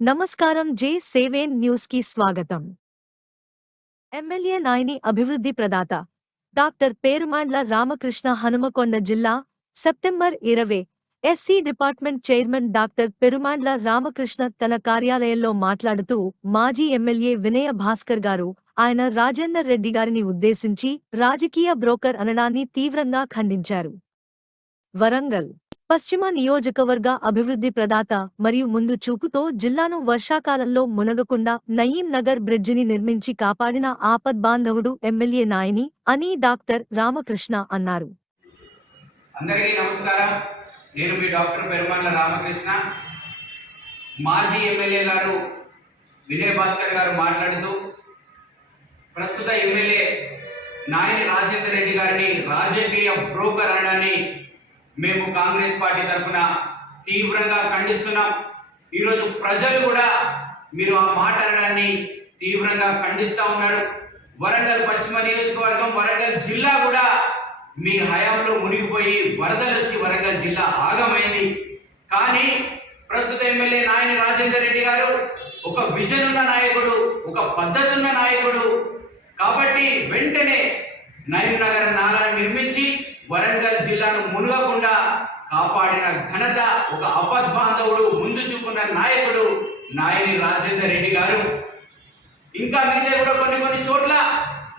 నమస్కారం జే సేవేన్ న్యూస్కి స్వాగతం. ఎమ్మెల్యే నాయని అభివృద్ధి ప్రదాత డాక్టర్ పేరుమాండ్ల రామకృష్ణ హనుమకొండ జిల్లా సెప్టెంబర్ ఇరవై SC department chairman doctor Perumandla Ramakrishna తన కార్యాలయంలో మాట్లాడుతూ మాజీ ఎమ్మెల్యే వినయ భాస్కర్ గారు ఆయన రాజేందర్ రెడ్డి గారిని ఉద్దేశించి రాజకీయ బ్రోకర్ అనడాన్ని తీవ్రంగా ఖండించారు. వరంగల్ పశ్చిమ నియోజకవర్గ అభివృద్ధి ప్రదాత మరియు ముందు చూపుతో జిల్లాను వర్షాకాలంలో మునగకుండా నయీం నగర్ బ్రిడ్జిని నిర్మించి కాపాడిన ఆపద్ బాంధవుడు ఎమ్మెల్యే నాయని అని డాక్టర్ రామకృష్ణ అన్నారు. అందరికీ నమస్కారం. నేను మీ డాక్టర్ పెరుమల్ల రామకృష్ణ. మాజీ ఎమ్మెల్యే గారు వినయ్ భాస్కర్ గారు మాట్లాడుతూ ప్రస్తుత ఎమ్మెల్యే నాయని రాజేందర్ రెడ్డి గారిని రాజకీయ బ్రోకర్ అనడాన్ని మేము కాంగ్రెస్ పార్టీ తరఫున తీవ్రంగా ఖండిస్తున్నాం. ఈరోజు ప్రజలు కూడా మీరు ఆ మాట అనడాన్ని తీవ్రంగా ఖండిస్తూ ఉన్నారు. వరంగల్ పశ్చిమ నియోజకవర్గం వరంగల్ జిల్లా కూడా మీ హయాంలో మునిగిపోయి వరదలు వచ్చి వరంగల్ జిల్లా ఆగమైంది. కానీ ప్రస్తుత ఎమ్మెల్యే నాయని రాజేందర్ రెడ్డి గారు ఒక విజన్ ఉన్న నాయకుడు ఒక పద్ధతి ఉన్న నాయకుడు. కాబట్టి వెంటనే నయం నగర్ నాలాన్ని నిర్మించి వరంగల్ జిల్లాను మునగకుండా కాపాడిన ఘనత ఒక అపద్బాంధవుడు ముందు చూపున్న నాయకుడు నాయని రాజేందర్ రెడ్డి గారు. ఇంకా మిగతా కూడా కొన్ని కొన్ని చోట్ల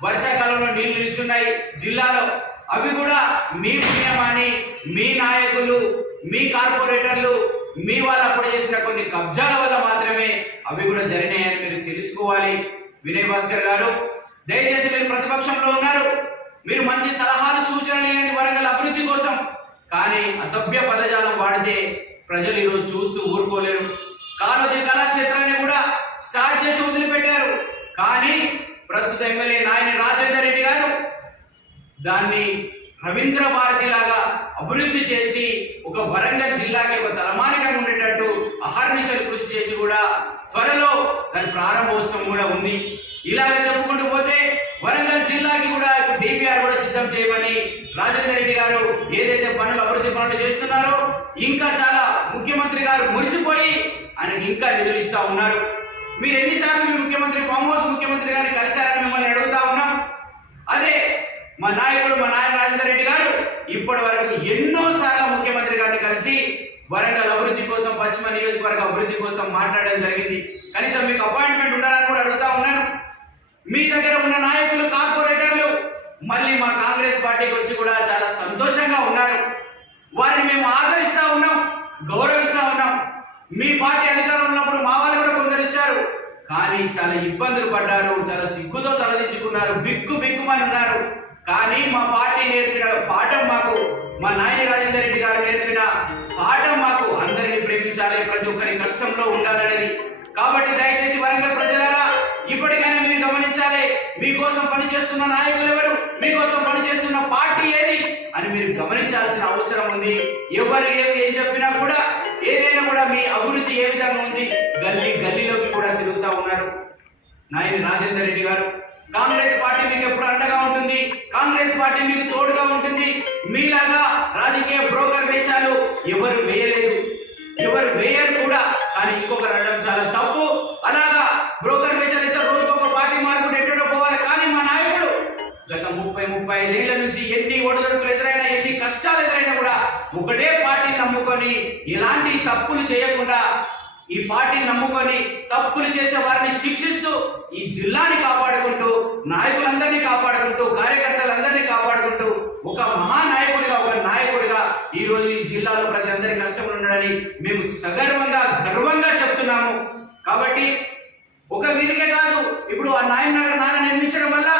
వర్షాకాలంలో నీళ్ళు నిల్చున్నాయి. జిల్లాలో అవి కూడా మీ పుణ్యమాని మీ నాయకులు మీ కార్పొరేటర్లు మీ వాళ్ళు అప్పుడు చేసిన కొన్ని కబ్జాల వల్ల మాత్రమే అవి కూడా జరిగినాయని మీరు తెలుసుకోవాలి. వినయ్ భాస్కర్ గారు దయచేసి మీరు ప్రతిపక్షంలో ఉన్నారు. మీరు మంచి సలహాలు సూచనలు ఇవ్వండి వరంగల్ అభివృద్ధి కోసం. కానీ అసభ్య పదజాలం వాడితే ప్రజలు ఈరోజు చూస్తూ ఊరుకోలేరు. కాలోజీ కళాక్షేత్రాన్ని కూడా స్టార్ట్ చేసి వదిలిపెట్టారు. కానీ ప్రస్తుత ఎమ్మెల్యే నాయని రాజేందర్ రెడ్డి గారు దాన్ని రవీంద్ర భారతి లాగా అభివృద్ధి చేసి ఒక వరంగల్ జిల్లాకి ఒక తలమానికంగా ఉండేటట్టు అహర్నిశలు కృషి చేసి కూడా త్వరలో దాని ప్రారంభోత్సవం కూడా ఉంది. ఇలాగ చెప్పుకుంటూ పోతే వరంగల్ జిల్లాకి కూడా ఇప్పుడు డిపిఆర్ కూడా సిద్ధం చేయమని రాజేందర్ రెడ్డి గారు ఏదైతే పనులు అభివృద్ధి పనులు చేస్తున్నారో ఇంకా చాలా ముఖ్యమంత్రి గారు మురిసిపోయి ఆయనకి ఇంకా నిధులు ఇస్తా ఉన్నారు. మీరు ఎన్నిసార్లు మీ ముఖ్యమంత్రి ఫామ్ హౌస్ ముఖ్యమంత్రి గారిని కలిశారని మిమ్మల్ని అడుగుతా ఉన్నాం. అదే మా నాయకుడు మా నాయన రాజేందర్ రెడ్డి గారు ఇప్పటి వరకు ఎన్నో సార్లు ముఖ్యమంత్రి గారిని కలిసి వరంగల్ అభివృద్ధి కోసం పశ్చిమ నియోజకవర్గ అభివృద్ధి కోసం మాట్లాడడం జరిగింది. కనీసం మీకు అపాయింట్మెంట్ ఉండాలని కూడా అడుగుతా ఉన్నాను. మీ దగ్గర ఉన్న నాయకులు కార్పొరేటర్లు మళ్ళీ మా కాంగ్రెస్ పార్టీకి వచ్చి కూడా చాలా సంతోషంగా ఉన్నారు. వారిని మేము ఆదరిస్తా ఉన్నాం గౌరవిస్తా ఉన్నాం. మీ పార్టీ అధికారం ఉన్నప్పుడు మా వాళ్ళు కూడా కొందరు ఇచ్చారు కానీ చాలా ఇబ్బందులు పడ్డారు చాలా సిగ్గుతో తలదించుకున్నారు బిక్కు బిక్కుమని ఉన్నారు. కానీ మా పార్టీ నేర్పిన పాఠం మాకు మా నాయని రాజేందర్ రెడ్డి గారు నేర్పిన పాఠం మాకు అందరినీ ప్రేమించాలి. ప్రతి ఒక్కరి కష్టంలో ఉండాలనేది. కాబట్టి దయచేసి వరంగల్ ప్రజలారా ఇప్పటికైనా మీరు గమనించాలి మీకోసం పనిచేస్తున్న నాయకులు ఎవరు మీకోసం పనిచేస్తున్న పార్టీ ఏది? అని మీరు గమనించాల్సిన అవసరం ఉంది. ఎవరు ఏం ఏం చెప్పినా కూడా ఏదైనా కూడా మీ అభివృద్ధి ఏ విధంగా ఉంది? గల్లీ గల్లీలోకి కూడా తిరుగుతూ ఉన్నారు. నాయని రాజేందర్ రెడ్డి గారు కాంగ్రెస్ పార్టీ మీకు ఎప్పుడు అండగా ఉంటుంది? కాంగ్రెస్ పార్టీ మీకు తోడుగా ఉంటుంది? మీలాగా రాజకీయ బ్రోకర్ వేషాలు ఎవరు వేయలేదు. ఎవరు వేయరు కూడా కానీ ఇంకొకరు అనడం చాలా పార్టీని నమ్ముకొని ఎలాంటి తప్పులు చేయకుండా ఈ పార్టీని నమ్ముకొని తప్పులు చేసే వారిని శిక్షిస్తూ ఈ జిల్లాని కాపాడుకుంటూ నాయకులందరినీ కాపాడుకుంటూ కార్యకర్తలందరినీ కాపాడుకుంటూ ఒక మహానాయకుడిగా ఒక నాయకుడిగా ఈ రోజు ఈ జిల్లాలో ప్రజలందరి కష్టంలో ఉండడని మేము సగర్వంగా గర్వంగా చెప్తున్నాము. కాబట్టి ఒక వీరికే కాదు ఇప్పుడు ఆ నాయన్ నాన్న నిర్మించడం వల్ల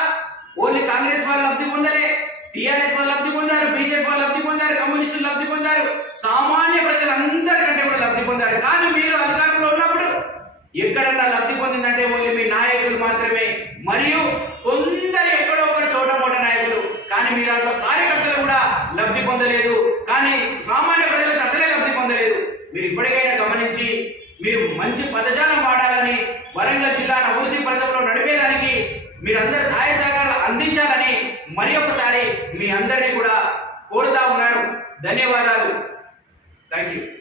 ఓన్లీ కాంగ్రెస్ వాళ్ళు లబ్ధి పొందలే. టిఆర్ఎస్ వాళ్ళు లబ్ధి పొందారు బీజేపీ వాళ్ళు లబ్ధి పొందారు కమ్యూనిస్టులు లబ్ధి పొందారు సామాన్య ప్రజలందరికంటే కూడా లబ్ధి పొందారు. కానీ మీరు అధికారంలో ఉన్నప్పుడు ఎక్కడన్నా లబ్ధి పొందిందంటే ఓన్లీ మీ నాయకులు మాత్రమే. మరియు కొందరు ఎక్కడో ఒక చోట మోట నాయకులు. కానీ మీ దాంట్లో కార్యకర్తలు కూడా లబ్ధి పొందలేదు. కానీ సామాన్య ప్రజలకు అసలే లబ్ధి పొందలేదు. మీరు ఇప్పటికైనా గమనించి మీరు మంచి పదజాలం వాడాలని వరంగల్ జిల్లాను అభివృద్ధి పథంలో నడిపేదానికి మీరందరూ సహాయ సహకారాలు అందించాలని మరి ఒకసారి మీ అందరినీ కూడా కోరుతా ఉన్నాను. ధన్యవాదాలు. Thank you